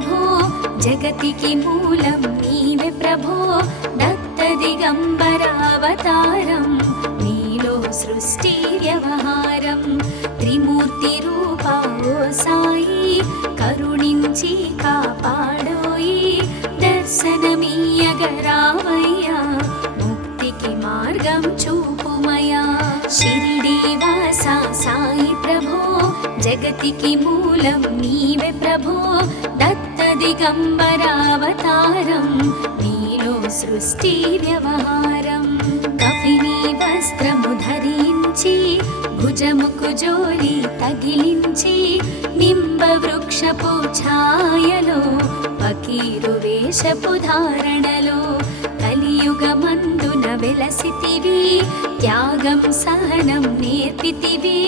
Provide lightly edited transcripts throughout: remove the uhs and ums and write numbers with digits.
ప్రభో జగతికి మూలం నీవే ప్రభో దత్త దిగంబరావతారం నీలో సృష్టి వ్యవహారం త్రిమూర్తి రూపా ఓ సాయి కరుణించి కాపాడోయి దర్శనమీయగరావయ్యా ముక్తికి మార్గం చూపుమయా షిరిడి వాసా సాయి ప్రభో జగతికి మూలం నీవే ప్రభో దత్త దిగంబరావతారం నీలో సృష్టి వ్యవహారం కఫిని వస్త్రము ధరించి భుజముకు జోలి తగిలించి నింబ వృక్షపు ఛాయలో ఫకీరు వేషపు ధారణలో కలియుగమందున వెలసితివి త్యాగం సహనం నేర్పితివి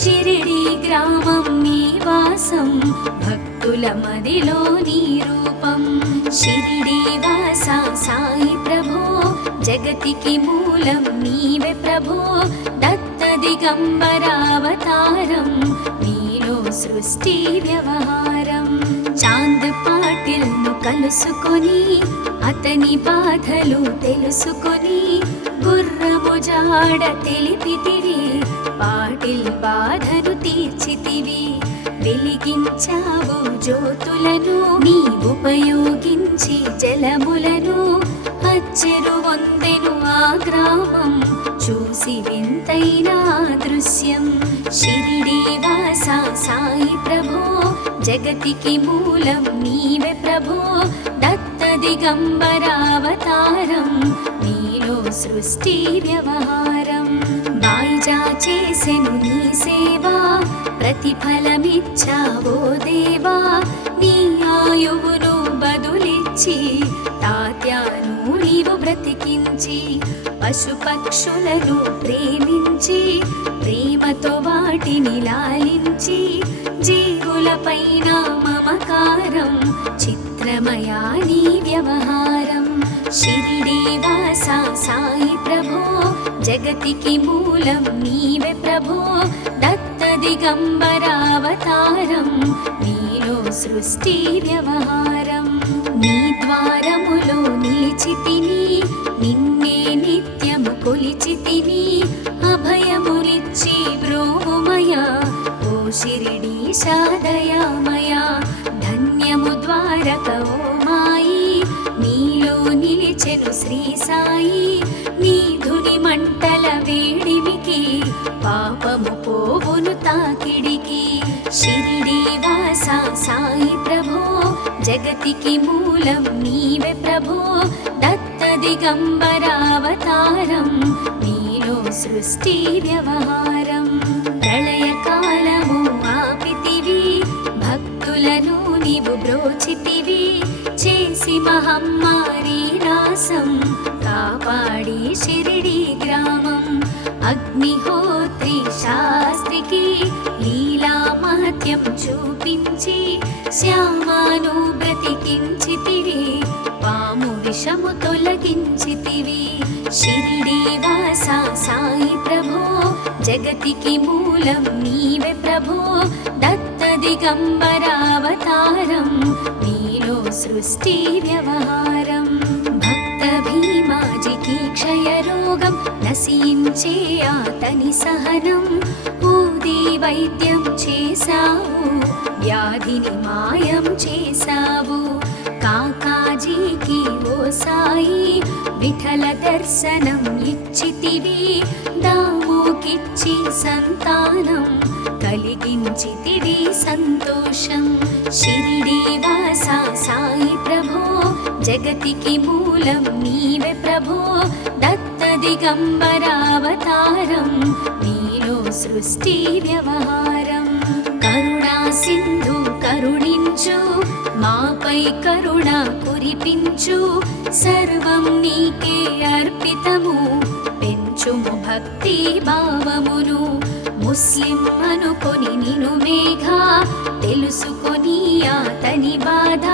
షిరిడి గ్రామం నీ వాసం భక్తుల మదిలో నీ రూపం షిరిడి వాసా సాయి ప్రభో జగతికి మూలం నీవే ప్రభో దత్త దిగంబరావతారం నీలో సృష్టి వ్యవహారం చాంద్ పాటిల్ను కలుసుకొని అతని బాధలు తెలుసుకొని గుర్రము జాడ తెలిపితివి పాటిల్ బాధను తీర్చితివి వెలిగించావు జ్యోతులను నీ ఉపయోగించి జలములను అచ్చెరు వందెను ఆ గ్రామం చూసి వింతైన దృశ్యం షిరిడి వాసా సాయి ప్రభో జగతికి మూలం నీవే ప్రభో దత్త దిగంబరావతారం నీలో సృష్టి వ్యవహారం బాయిజా చేసెను నీ సేవా ప్రతిఫలమిచ్చావో దేవా నీ ఆయువును బదులిచ్చి తాత్యాను నీవు బ్రతికించి పశుపక్షులను ప్రేమించి ప్రేమతో వాటిని లాలించి జీవులపైన మమకారం చిత్రమయా నీ వ్యవహారం షిరిడి వాసా సాయి ప్రభో జగతికి మూలం నీవే ప్రభో దత్త దిగంబరావతారం నీలో సృష్టి వ్యవహారం నీ ద్వారములో నిలిచితిని నిన్నే నిత్యము కొలిచితిని అభయములిచ్చి బ్రోమయా ఓ షిరిడీశా దయామయా ధన్యము ద్వారక ఓ మాయి నీలో నిలిచెను శ్రీ సాయి నీ ధుని మంటల వేడిమికి పాపము పోవును తాకిడికి షిరిడి వాసా సాయి ప్రభో జగతికి మూలం నీవే ప్రభో దత్త దిగంబరావతారం నీలో సృష్టి వ్యవహారం ప్రళయకాలము ఆపితివి భక్తులను నీవు బ్రోచితివి చేసి మహమ్మారి నాశం కాపాడి షిరిడి గ్రామం అగ్నిహోత్రి శాస్త్రికి లీలా మహత్యం చూపించి శ్యామాను బ్రతికించితివి పాము విషము తొలగించితివి షిరిడి వాసా సాయి ప్రభో జగతికి మూలం నీవే ప్రభో దత్త దిగంబరావతారం నీలో సృష్టి వ్యవహారం భక్త భీమాజికి క్షయరోగం నశించే అతని సహనం ఊది వైద్యం చేశావు వ్యాధిని మాయం చేశావు కాకాజీకి ఓ సాయి విఠల దర్శనం ఇచ్చితివి దాముకిచ్చి సంతానం కలిగించితివి సంతోషం షిరిడి వాసా సాయి ప్రభో జగతికి మూలం నీవే ప్రభో దత్త దిగంబరావతారం నీలో సృష్టి వ్యవహారం కరుణా సింధు కరుణించు మాపై కరుణ కురిపించు సర్వం నీకే అర్పితము పెంచుము భక్తి భావమును ముస్లిం అనుకొని నిను మేఘా తెలుసుకొని అతని బాధ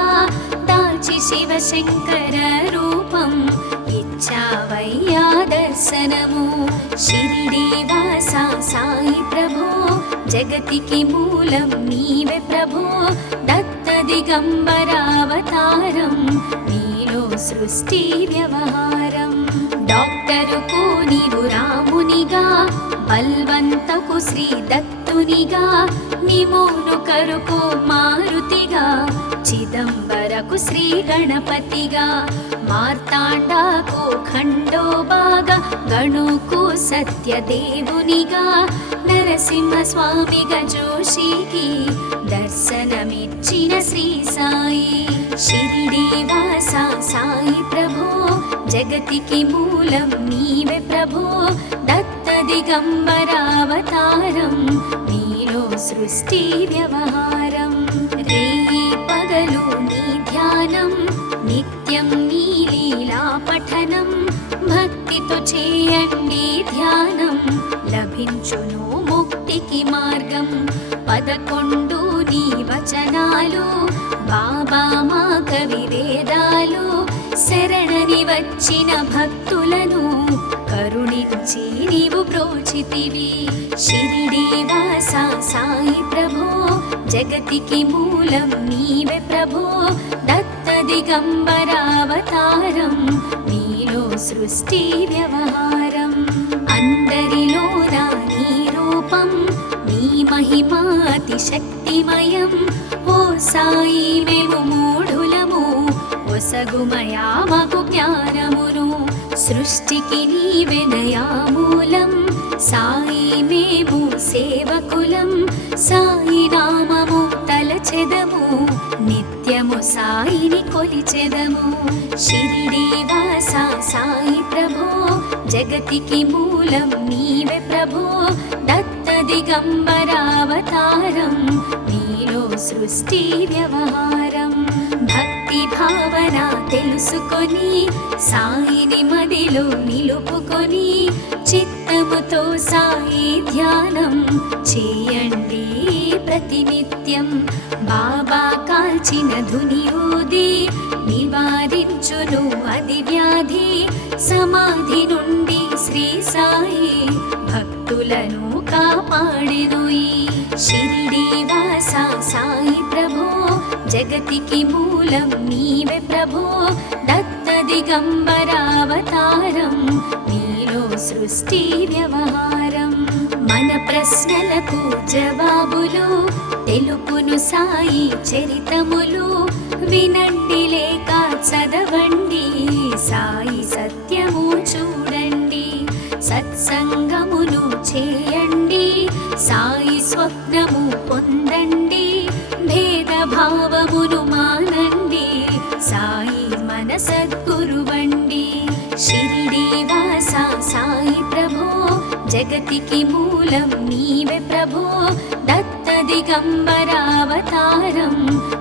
దాచి శివశంకర రూపం ఇచ్చావయ్యా దర్శనము షిరిడి వాసా సాయి ప్రభో జగతికి మూలం నీవే ప్రభో దత్త దిగంబరావతారం నీలో సృష్టి వ్యవహారం. డాక్టరుకు నీవు రామునిగా, బల్వంతకు శ్రీ దత్తునిగా, నిమోను కరుకు మారుతిగా, చిదంబరకు శ్రీ గణపతిగా, మార్తాండాకు ఖండోబాగా, గణుకు సత్యదేవునిగా, నరసింహ స్వామిగా జోషికి దర్శనమిచ్చిన శ్రీ సాయి. షిరిడి వాస సాయి ప్రభో, జగతికి మూలం నీవే ప్రభో, దత్త దిగంబరావతారం నీలో సృష్టి వ్యవహారం. రేయి పగలు నీ ధ్యానం, నిత్యం నీ లీలా పఠనం, భక్తితో చేయండి ధ్యానం, లభించును ముక్తికి మార్గం. 11 నీ వచనాలు, బాబా మా కవి వేదాలు, శరణని వచ్చిన భక్తులను కరుణించి నీవు బ్రోచితివి. షిరిడి వాస సాయి ప్రభో, జగతికి మూలం నీవే ప్రభో, దత్త దిగంబరావతారం నీలో సృష్టి వ్యవహారం. అందరిలోన నీ రూపం, నీ మహిమాతి శక్తిమయం. ఓ సాయి మేము మూఢులము, ఒసగుమయా మాకు జ్ఞానమును, సృష్టికి నీవే నయామూలం. సాయి మేము సేవకులం, సాయి నామము తలచెదము, నిత్యము సాయిని కొలిచెదము. షిరిడి వాస సాయి ప్రభో, జగతికి మూలం నీవే ప్రభో, దత్త దిగంబరావతారం నీలో సృష్టి వ్యవహారం. భక్తి భావన తెలుసుకొని, సాయిని మదిలో నిలుపుకొని, చిత్తముతో సాయి ధ్యానం చేయండి ప్రతినిత్యం. బాబా కాల్చిన ధుని ఊది, నివారించును అది వ్యాధి. సమాధి నుండి శ్రీ సాయి భక్తులను కాపాడెనోయి. షిరిడి వాస సాయి ప్రభో, జగతికి మూలం నీవే ప్రభో, దత్త దిగంబరావతారం నీలో సృష్టి వ్యవహారం. మన ప్రశ్నలకు జవాబులు తెలుపును సాయి చరితములు, వినండి లేక చదవండి, సాయి సత్యము చూడండి. సత్సంగమును చేయండి, సాయి స్వప్నము పొందండి. భేదభావమును మానండి, సాయి మన సద్గురువండి. షిరిడి వాస సాయి ప్రభో, జగతికి మూలం నీవే ప్రభో, దత్త దిగంబరావతారం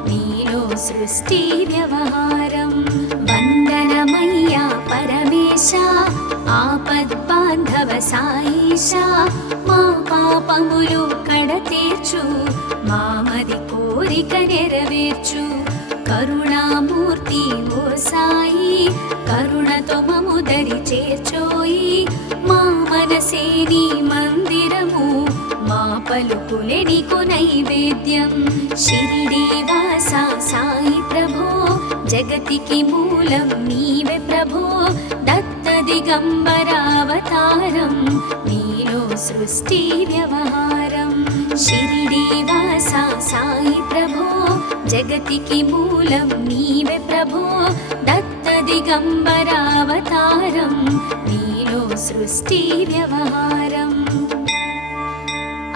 నీలో సృష్టి వ్యవహారం. వందనమయ్యా పరమేశ, ఆపద్బాంధవ సాయిష, మా పాపములు కడతీర్చు, మామది కోరిక నెరవేర్చు. కరుణామూర్తి ఓ సాయి, కరుణతో మము దరి చేర్చోయి. మా మనసే నీ మందిరము, మా పలుకులే నీకు నైవేద్యం. షిరిడి వాస సాయి ప్రభో, జగతికి మూలం నీవే ప్రభో, దత్త దిగంబరావతారం నీలో సృష్టి వ్యవహారం. షిరిడి వాస సాయి ప్రభో, జగతికి మూలం నీవే ప్రభో, దత్త దిగంబరావతారం నీలో సృష్టి వ్యవహారం.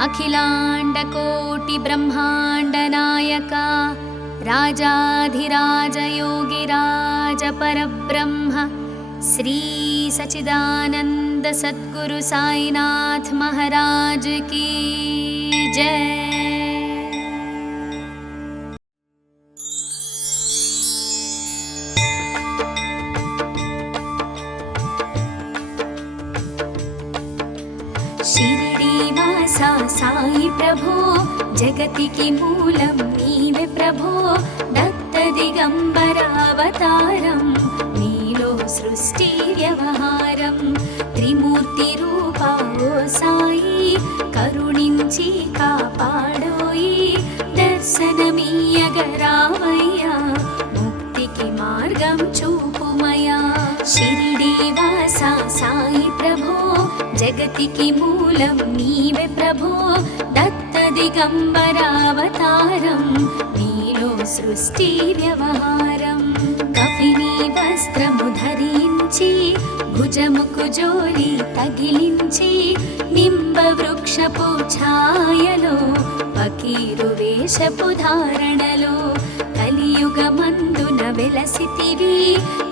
అఖిలాండ కోటి బ్రహ్మాండ నాయక, రాజాధిరాజ యోగిరాజ పరబ్రహ్మ, శ్రీ సచిదానంద సద్గురు సాయినాథ్ महाराज की जय. షిరిడి వాస సాయి ప్రభో, జగతికి మూలం నీవే ప్రభో, దత్త దిగంబరావతారం నీలో సృష్టి వ్యవహారం. త్రిమూర్తి రూపా ఓ సాయి, కరుణించి కాపాడోయి. దర్శనమీయగ రావ మయా షిరిడీవాసా సాయి ప్రభో జగతికి మూలం నీవే ప్రభో దత్త దిగంబరావతారం నీలో సృష్టి వ్యవహారం కఫిని వస్త్రము ధరించి భుజముకు జోలి తగిలించి నింబ వృక్షపు ఛాయలో ఫకీరు వేషపు ధారణలో కలియుగమందున వెలసితివి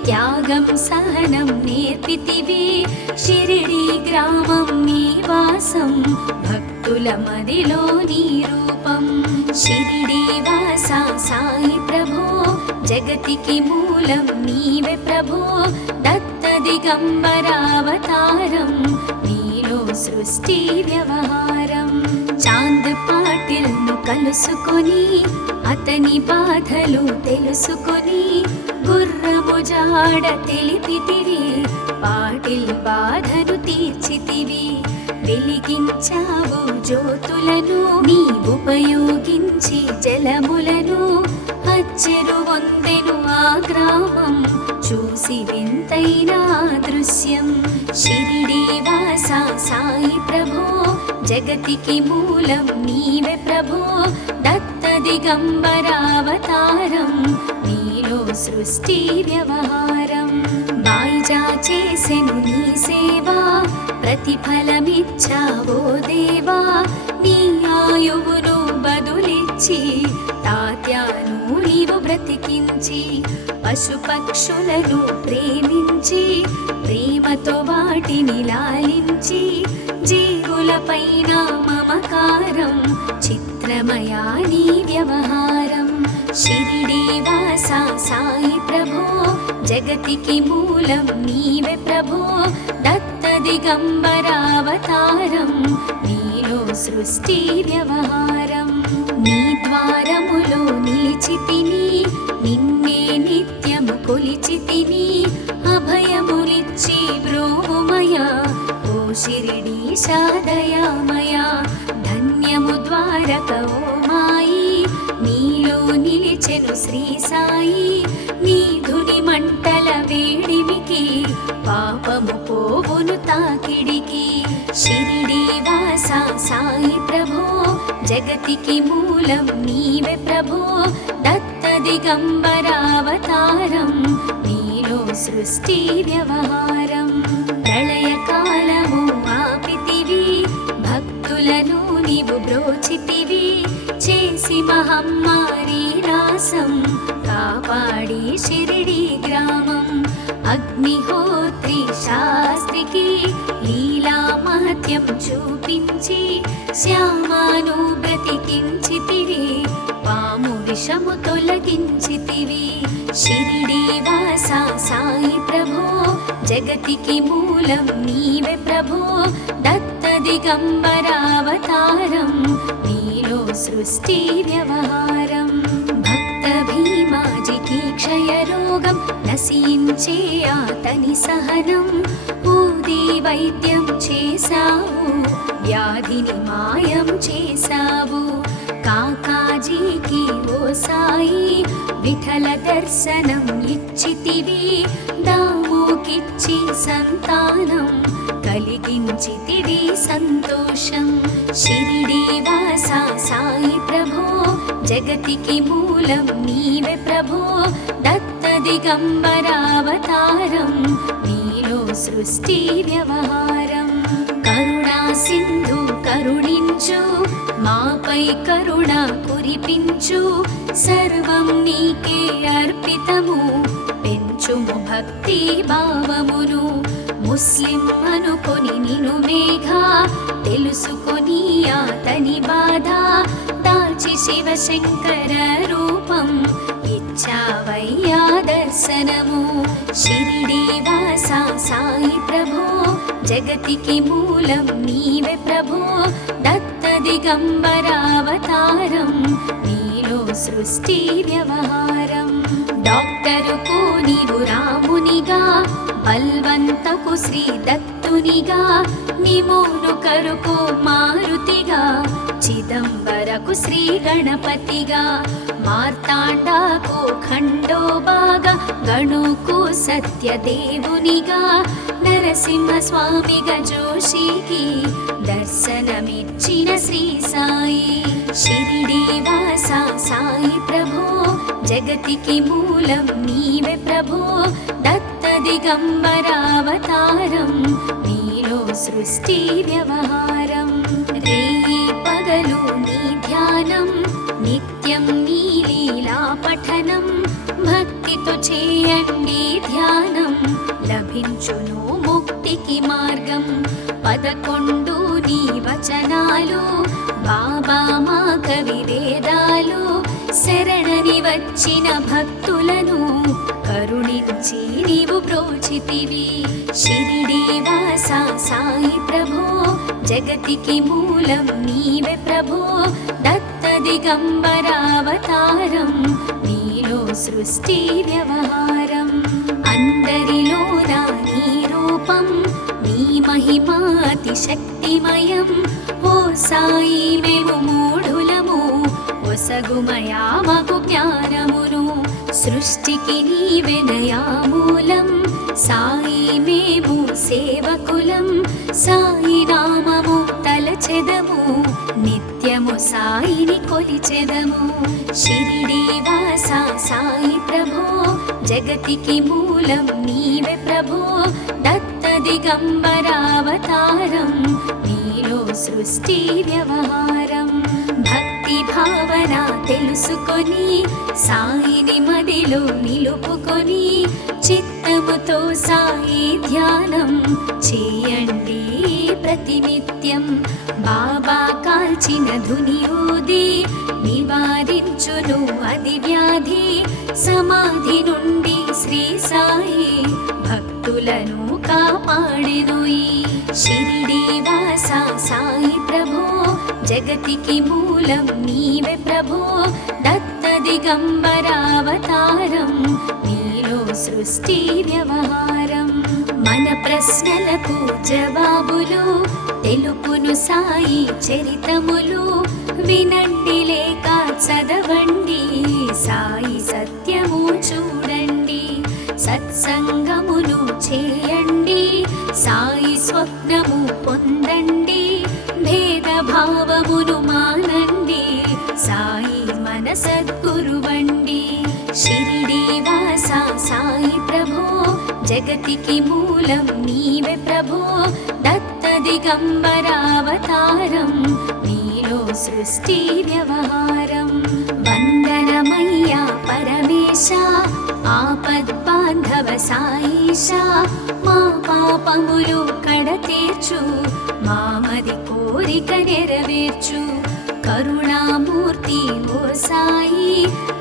త్యాగం సహనం నేర్పితివి షిరిడి గ్రామం నీ వాసం భక్తుల మదిలో నీ రూపం షిరిడి వాసా సాయి ప్రభో జగతికి మూలం నీవే ప్రభో దత్త దిగంబరావతారం నీలో సృష్టి వ్యవహారం చాంద్ పాటిల్ ను కలుసుకొని అతని బాధలు తెలుసుకొని గుర్రము జాడ తెలిపితివి పాటిల్ బాధను తీర్చితివి వెలిగించావు జ్యోతులను నీ ఉపయోగించి జలములను అచ్చెరు వందెను ఆ గ్రామం చూసి వింతైన దృశ్యం షిరిడి వాసా సాయి ప్రభో జగతికి మూలం నీవే ప్రభో దత్త దిగంబరావతారం నీలో సృష్టి వ్యవహారం బాయిజా చేసెను నీ సేవా ప్రతిఫలమిచ్చావో దేవా నీ ఆయువును బదులిచ్చి తాత్యాను నీవు బ్రతికించి పశుపక్షులను ప్రేమించి ప్రేమతో వాటిని లాలించి జీవులపైన మమకారం చిత్రమయా నీ వ్యవహారం షిరిడి వాసా సాయి ప్రభో జగతికి మూలం నీవే ప్రభో దత్త దిగంబరావతారం నీలో సృష్టి వ్యవహారం నీ ద్వారములో నిలిచితిని నిన్నే నిత్యము కొలిచితిని అభయములిచ్చి బ్రోమయా ఓ షిరిడీశా దయామయా ధన్యము ద్వారక ఓ మాయి నీలో నిలిచెను శ్రీ సాయి నీ ధుని మంటల వేడిమికి పాపము పోవును తాకిడికి షిరిడి వాసా సాయి ప్రభో జగతికి మూలం నీవే ప్రభో దత్త దిగంబరావతారం నీలో సృష్టి వ్యవహారం ప్రళయకాలము ఆపితివి భక్తులను నీవు బ్రోచితివి చేసి మహమ్మారి నాశం కాపాడి షిరిడి గ్రామం అగ్నిహోత్రి శాస్త్రికి లీలా మహత్యం చూపించి శ్యామాను బ్రతికించితివి పాము విషము తొలగించితివి షిరిడి వాసా సాయి ప్రభో జగతికి మూలం నీవే ప్రభో దత్త దిగంబరావతారం నీలో సృష్టి వ్యవహారం భక్త భీమాజికి క్షయరోగం నశించే అతని సహనం ఊది వైద్యం చేశావు వ్యాధిని మాయం చేశావు కాకాజీకి ఓ సాయి విఠల దర్శనం ఇచ్చితివి దాముకిచ్చి సంతానం కలిగించితివి సంతోషం షిరిడి వాసా సాయి ప్రభో జగతికి మూలం నీవే ప్రభో దత్త దిగంబరావతారం నీలో సృష్టి వ్యవహారం కరుణా సింధు కరుణించు మాపై కరుణ కురిపించు సర్వం నీకే అర్పితము పెంచుము భక్తి భావమును ముస్లిం అనుకొని నిను మేఘా తెలుసుకొని అతని బాధ దాల్చి శివశంకర రూపం ఇచ్చావయ్యా దర్శనము షిరిడి వాసా సాయి ప్రభో జగతికి మూలం నీవే ప్రభో దత్త దిగంబరావతారం నీలో సృష్టి వ్యవహారం డాక్టరుకు నీవు రామునిగా బల్వంతకు శ్రీ దత్తు సుతునిగా నిమోను కరుకు మారుతిగా చిదంబరకు శ్రీ గణపతిగా మార్తాండాకు ఖండోబాగా గణుకు సత్యదేవునిగా నరసింహ స్వామిగా జోషికి దర్శనమిచ్చిన శ్రీ సాయి షిరిడి వాస సాయి ప్రభో జగతికి మూలం నీవే ప్రభో దత్త దిగంబరావతారం నీలో సృష్టి వ్యవహారం రేయి పగలు నీ ధ్యానం నిత్యం నీ లీలా పఠనం భక్తితో చేయండి ధ్యానం లభించును ముక్తికి మార్గం 11 నీ వచనాలు బాబా మా కవి వేదాలు శరణని వచ్చిన భక్తులను కరుణించి నీవు బ్రోచితివి షిరిడి వాస సాయి ప్రభో జగతికి మూలం నీవే ప్రభో దత్త దిగంబరావతారం నీలో సృష్టి వ్యవహారం అందరిలోన నీ రూపం నీ మహిమాతి శక్తిమయం ఓ సాయి మేము మూఢులము ఒసగుమయా మాకు జ్ఞానమును సృష్టికి నీవెనయా మూలం సాయి మేము సేవకులం సాయి నామము తలచెదము నిత్యము సాయిని కొలిచెదము షిరిడి వాస సాయి ప్రభో జగతికి మూలం నీవే ప్రభో దత్త దిగంబరావతారం నీలో సృష్టి వ్యవహారం భక్తి భావన తెలుసుకొని సాయిని మదిలో నిలుపుకొని చిత్తముతో సాయి ధ్యానం చేయండి ప్రతినిత్యం బాబా కాల్చిన ధునియూది నివారించును అది వ్యాధి సమాధి నుండి శ్రీ సాయి భక్తులను కాపాడెను ఈ షిరిడి వాస సాయి ప్రభో జగతికి మూలం నీవే ప్రభో దత్త దిగంబరావతారం నీలో సృష్టి వ్యవహారం మన ప్రశ్నలకు జవాబులు తెలుపును సాయి చరితములు వినండి లేక చదవండి సాయి సత్యము చూడండి సత్సంగమును చేయండి సాయి స్వప్నము పొందండి భేదభావమును మానండి సాయి మన సద్గురువండి షిరిడి వాస సాయి ప్రభో జగతికి మూలం నీవే ప్రభో దత్త దిగంబరావతారం నీలో సృష్టి వ్యవహారం వందనమయ్యా పరమేశ ఆపద్బాంధవ సాయిష మా పాపములు కడతీర్చు మామది కోరిక నెరవేర్చు కరుణామూర్తి ఓ సాయి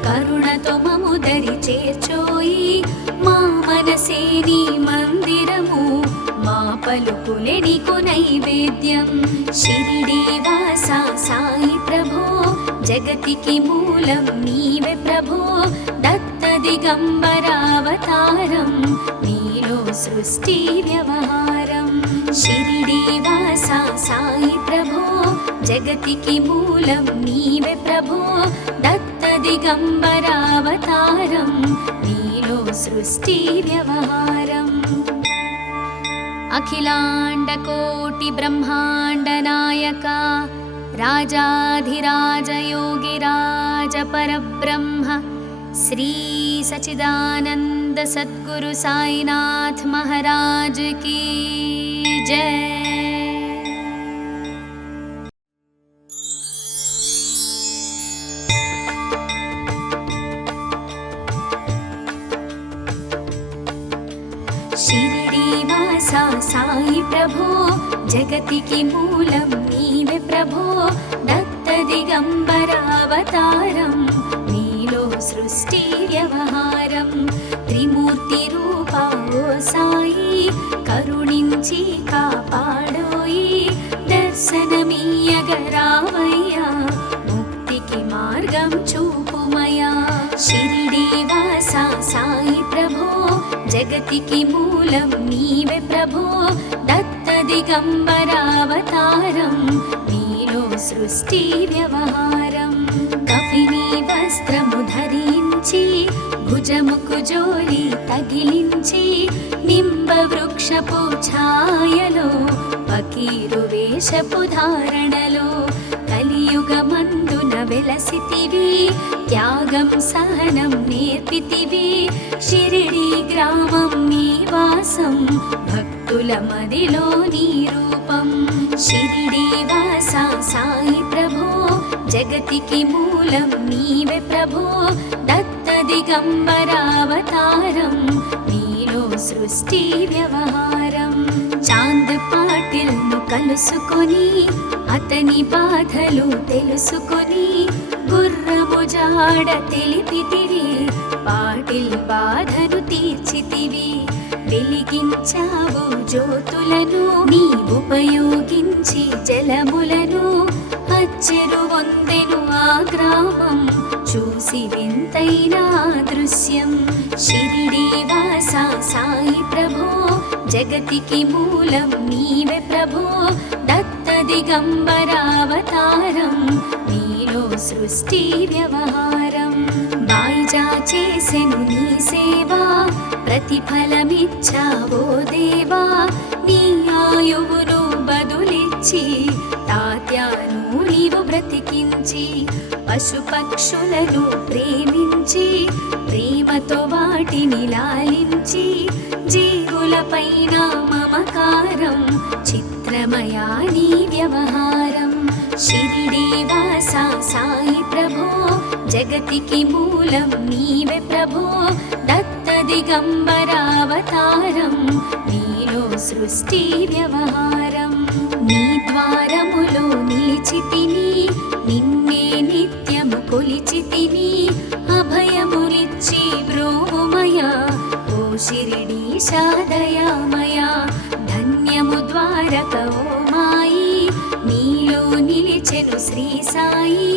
కరుణతో మము దరి చేర్చోయి మా మనసే నీ మందిరము మా పలుకులే నీకు నైవేద్యం షిరిడి వాస సాయి ప్రభో జగతికి మూలం నీవే ప్రభో దత్త దిగంబరావతారం నీలో సృష్టి వ్యవహారం షిరిడి వాస సాయి ప్రభో జగతికి మూలం నీవే ప్రభో దత్త దిగంబరావతారం నీలో సృష్టి వ్యవహారం అఖిలాండ కోటి బ్రహ్మాండ నాయక రాజాధిరాజ యోగిరాజ పరబ్రహ్మ శ్రీ సచిదానంద సద్గురు సాయినాథ్ మహారాజ్ की जय। షిరిడి వాస సాయి ప్రభో జగతికి మూలం నీవే ప్రభో దత్త దిగంబరావతారం నీలో సృష్టి వ్యవహారం త్రిమూర్తి రూప ఓ సాయి కరుణించి కాపాడోయి దర్శనమీయగరావయ్యా ముక్తికి మార్గం చూపుమయా షిరిడి వాస సాయి ప్రభో జగతికి మూలం నీవే ప్రభో దత్త దిగంబరావతారం నీలో సృష్టి వ్యవహారం కఫిని వస్త్రము ధరించి భుజముకు జోలి తగిలించి నింబ వృక్షపు ఛాయలో ఫకీరు వేషపు ధారణలో కలియుగమందున వెలసితివి త్యాగం సహనం నేర్పితివి షిరిడి గ్రామం నీ వాసం భక్తుల మదిలో నీ రూపం షిరిడి వాస సాయి ప్రభో జగతికి మూలం నీవే ప్రభో దత్త దిగంబరావతారం నీలో సృష్టి వ్యవహారం చాంద్ పాటిల్ ను కలుసుకొని అతని బాధలు తెలుసుకొని గుర్రము జాడ తెలిపితివి పాటిల్ బాధను తీర్చితివి వెలిగించావు జ్యోతులను నీ ఉపయోగించి జలములను అచ్చెరు వందెను ఆ గ్రామం చూసి వింతైన దృశ్యం షిరిడి వాస సాయి ప్రభో జగతికి మూలం నీవే ప్రభో దత్త దిగంబరావతారం నీలో సృష్టి వ్యవహారం బాయిజా చేసెను నీ సేవా ప్రతిఫలమిచ్చావో దేవా నీ ఆయువును బదులిచ్చి తాత్యాను నీవు బ్రతికించి పశుపక్షులను ప్రేమించి ప్రేమతో వాటిని లాలించి జీవులపైన మమకారం చిత్రమయా నీ వ్యవహారం షిరిడి వాస సాయి ప్రభో జగతికి మూలం నీవే ప్రభో దత్త దిగంబరావతారం నీలో సృష్టి వ్యవహారం నీ ద్వారములో నిలిచితిని నిన్నే నిత్యము కొలిచితిని అభయములిచ్చి బ్రోమయా ఓ షిరిడీశా దయామయా ధన్యము ద్వారక ఓ మాయి నీలో నిలిచెను శ్రీ సాయి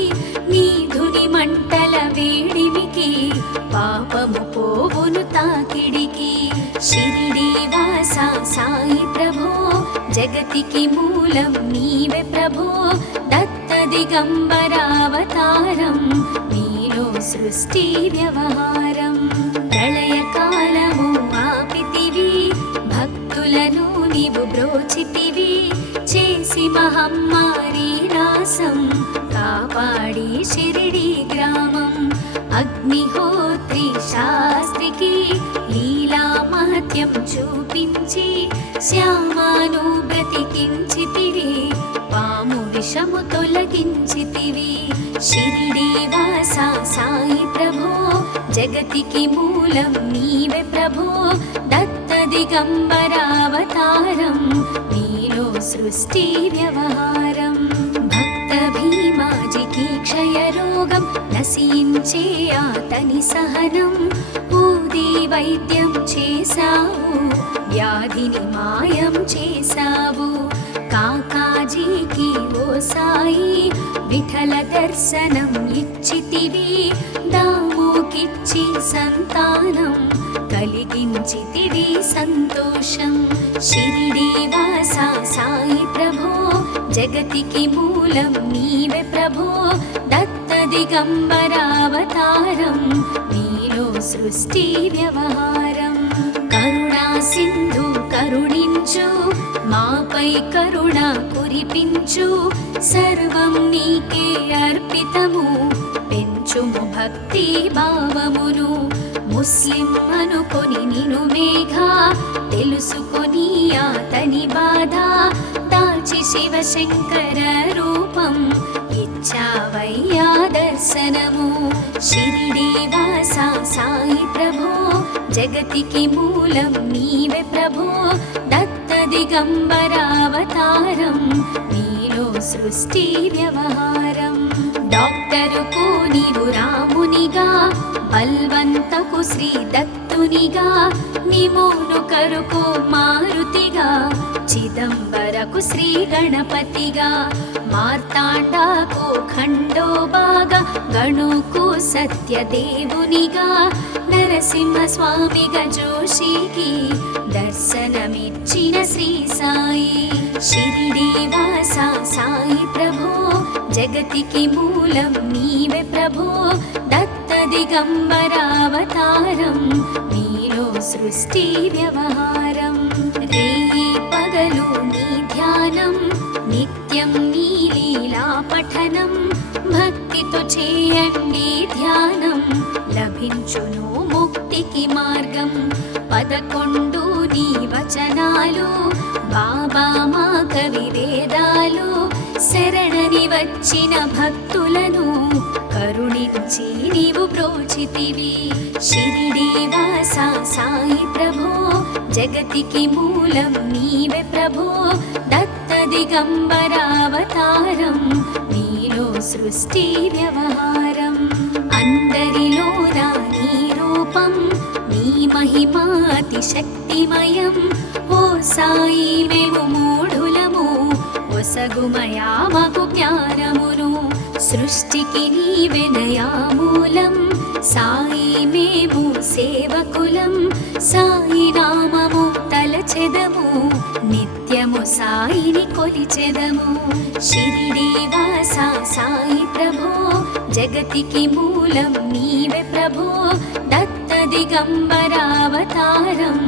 నీ ధుని మంటల వేడిమికి పాపము పోవును తాకిడికి షిరిడి వాస సాయి ప్రభో జగతికి మూలం నీవే ప్రభో దత్త దిగంబరావతారం నీలో సృష్టి వ్యవహారం ప్రళయకాలము ఆపితివి భక్తులను నీవు బ్రోచితివి చేసి మహమ్మారి నాశం కాపాడి షిరిడి గ్రామం అగ్నిహోత్రి శాస్త్రికి లీలా మహత్యం చూపించి శ్యామాను బ్రతికించితివి పాము విషము తొలగించితివి షిరిడి వాస సాయి ప్రభో జగతికి మూలం నీవే ప్రభో దత్త దిగంబరావతారం నీలో సృష్టి వ్యవహారం భక్త భీమాజికి క్షయరోగం నశించే అతని సహనం ఊది వైద్యం చేశావు వ్యాధిని మాయం చేశావు కాకాజీకి ఓ సాయి విఠల దర్శనం ఇచ్చితివి దాముకిచ్చి సంతానం కలిగించితివి సంతోషం షిరిడి వాస సాయి ప్రభో జగతికి మూలం నీవే ప్రభో దత్త దిగంబరావతారం నీలో సృష్టి వ్యవహారం కరుణా సింధు కరుణించు మాపై కరుణ కురిపించు సర్వం నీకే అర్పితము పెంచుము భక్తి భావమును ముస్లిం అనుకొని నిను మేఘా తెలుసుకొని అతని బాధ దాచి శివశంకర రూపం ఇచ్చావయ్యా దర్శనము షిరిడి వాస సాయి ప్రభో జగతికి మూలం నీవే ప్రభో దత్త దిగంబరావతారం నీలో సృష్టి వ్యవహారం డాక్టరుకు నీవు రామునిగా బల్వంతకు శ్రీ దత్తునిగా నిమోను కరుకు మారుతిగా చిదంబర పూజకు శ్రీ గణపతిగా, మార్తాండాకు ఖండోబాగా, గణుకు సత్యదేవునిగా, నరసింహ స్వామిగా జోషికి దర్శనమిచ్చిన శ్రీ సాయి. షిరిడి వాస సాయి ప్రభో, జగతికి మూలం నీవే ప్రభో, దత్త దిగంబరావతారం, నీలో సృష్టి వ్యవహారం. రేయి పగలు నీ ధ్యానం, నిత్యం నీ లీలా పఠనం, భక్తితో చేయండి ధ్యానం, లభించును ముక్తికి మార్గం. 11 నీ వచనాలు, బాబా మా కవి వేదాలు, శరణని వచ్చిన భక్తులను కరుణించి నీవు బ్రోచితివి. షిరిడి వాస సాయి ప్రభో, జగతికి మూలం నీవే ప్రభో, దత్త దిగంబరావతారం, నీలో సృష్టి వ్యవహారం. అందరిలోన నీ రూపం, నీ మహిమా అతి శక్తిమయం. ఓ సాయి మేము మూఢులము, ఒసగుమయా మాకు జ్ఞానమును, సృష్టికి నీవే నయామూలం. సాయి మేము సేవకులం, సాయి నామము తలచెదము, నిత్యము సాయిని కొలిచెదము. షిరిడి వాస సాయి ప్రభో, జగతికి మూలం నీవే ప్రభో, దత్త దిగంబరావతారం,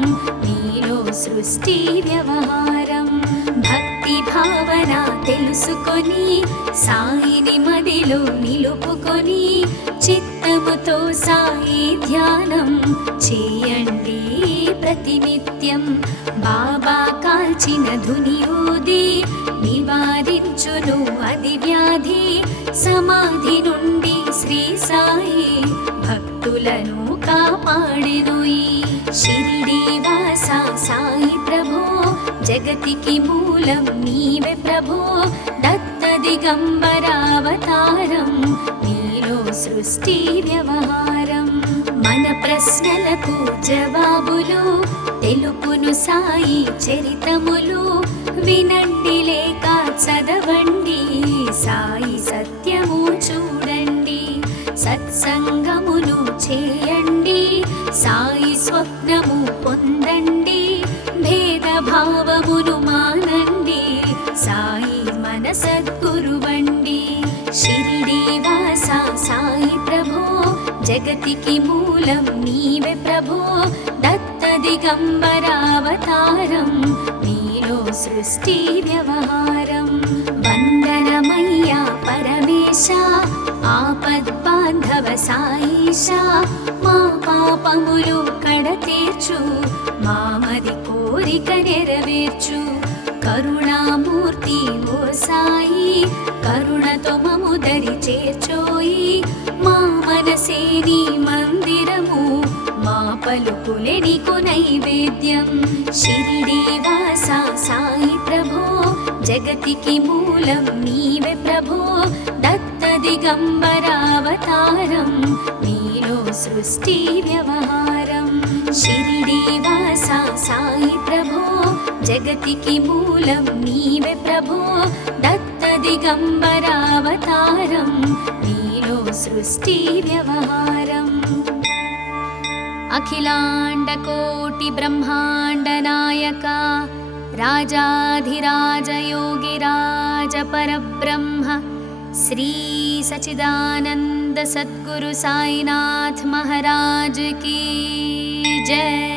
నీలో సృష్టి వ్యవహారం. భక్తి భావన తెలుసుకొని, సాయిని మదిలో నిలుపుకొని, చిత్తముతో సాయి ధ్యానం చేయండి ప్రతినిత్యం. బాబా కాల్చిన ధుని ఊది, నివారించును అది వ్యాధి, సమాధి నుండి శ్రీ సాయి భక్తులను కాపాడెను. షిరిడి వాస సాయి ప్రభో, జగతికి మూలం నీవే ప్రభో, దత్త దిగంబరావతారం, నీలో సృష్టి వ్యవహారం. మన ప్రశ్నలకు జవాబులు తెలుపును సాయి చరితములు, వినండి లేక చదవండి, సాయి సత్యము చూడండి. సత్సంగమును చేయండి, సాయి స్వప్నము పొందండి, భేదభావమును మానండి, సాయి మన సద్గురువండి. షిరిడి వాస సాయి ప్రభో, జగతికి మూలం నీవే ప్రభో, దత్త దిగంబరావతారం, నీలో సృష్టి వ్యవహారం. వందనమయ్యా పరమేశ, ఆపద్బాంధవ సాయిష, మా పాపములు కడతీర్చు, మామది కోరిక నెరవేర్చు. కరుణామూర్తి ఓ సాయి, కరుణతో మము దరి చేర్చోయి. మా మనసే నీ మందిరము, మా పలుకులే నీకు నైవేద్యం. షిరిడి వాస సాయి ప్రభో, జగతికి మూలం నీవే ప్రభో, దత్త దిగంబరావతారం, నీలో సృష్టి వ్యవహారం. షిరిడి వాస సాయి ప్రభో, జగతికి మూలం నీవే ప్రభో, దత్త దిగంబరావతారం, నీలో సృష్టి వ్యవహారం. అఖిలాండ కోటి బ్రహ్మాండ నాయక, రాజాధిరాజ యోగిరాజ పరబ్రహ్మ, శ్రీ సచిదానంద సద్గురు సాయినాథ్ महाराज की जय।